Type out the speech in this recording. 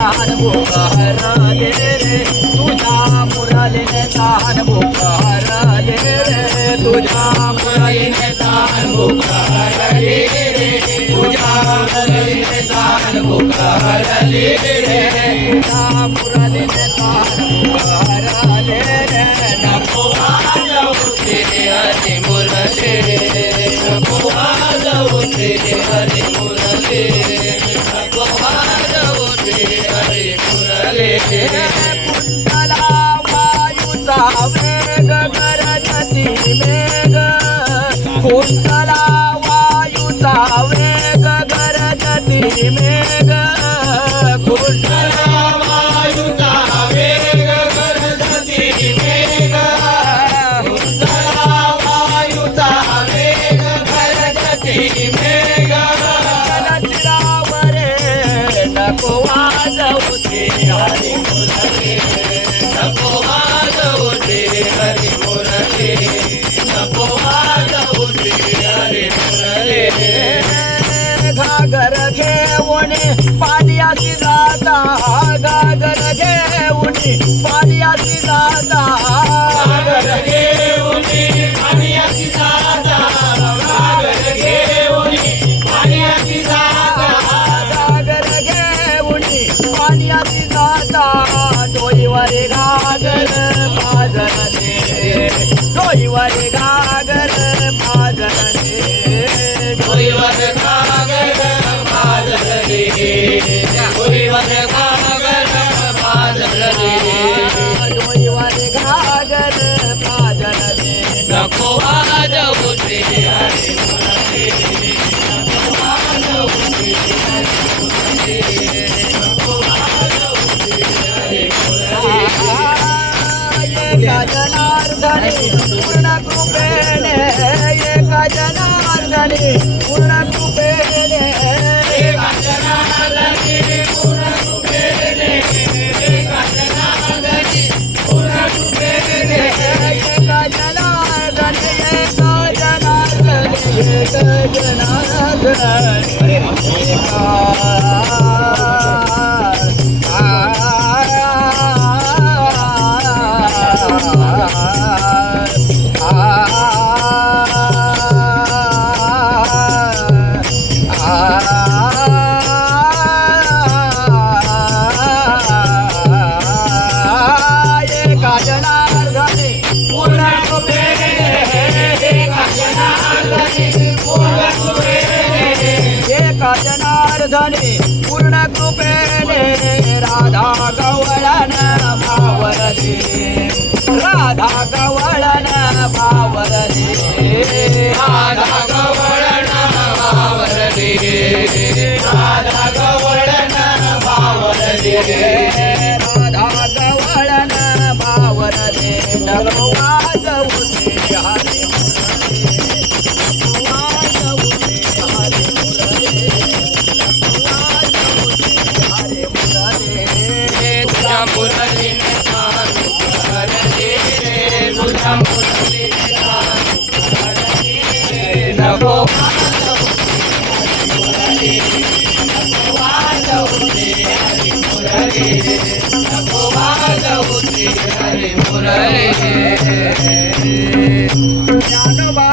तान भूक हरले रे तुझ्या मुरलीने तान भूक हरले रे तुझ्या मुरलीने तान भूक हरले रे तुझ्या मुरलीने तान भूक हरले रे तुझ्या मुरलीने तान भूक हरले रे नको वाजवू ते हरी मुरली नको वाजवू ते हरी मुरली नको वाजवू ते हरी मुरली कुंडला वायूचा वेग गरजती मेघ कुंडला वायूचा वेग गरजती मेघ कुंडला वायूचा वेग गरजती मेघ कुंडला वायूचा वेग गरजती मेघ शिरावरे नको वाजवू ते हरी मुरली नको वाजवू ते हरी मुरली नको वाजवू ते हरी मुरली घागर घेऊन पाण्याची जाता घागर घेऊन पाण्याची जाता घागर घेऊन पाण्याची जाता घागर घेऊन पाण्याची जाता घागर घेऊन पाण्याची जाता डोईवर घागर पाजरले डोईवर घागर पाजरले डोईवर घागर पाजरले डोईवर घागर पाजरले डोईवर घागर पाजरले नको वाजवू ते हरी मुरली नको वाजवू ते हरी मुरली नको वाजवू ते हरी मुरली एका जनार्दनी पूर्ण कृपेने एका जनार्दनी पूर्ण कृपेने एका जनार्दनी पूर्ण कृपेने एका जनार्दनी पूर्ण कृपेने एका जनार्दनी एका जनार्दनी एका जनार्दनी एका जनार्दनी पूर्ण कृपेने एका जनार्दनी पूर्ण कृपेने एका जनार्दनी पूर्ण कृपेने राधा गवळण भावरली राधा गवळण भावरली राधा गवळण भावरली राधा गवळण भावरली राधा गवळण भावरली नको वाजवू ते हरी मुरली नको वाजवू ते हरी मुरली नको वाजवू ते हरी मुरली तुझ्या मुरलीने तान हरले रे तुझ्या मुरलीने तान हरले रे नको वाजवू ते हरी मुरली नको वाजवू ते हरी मुरली नको वाजवू ते हरी मुरली ज्ञानोबा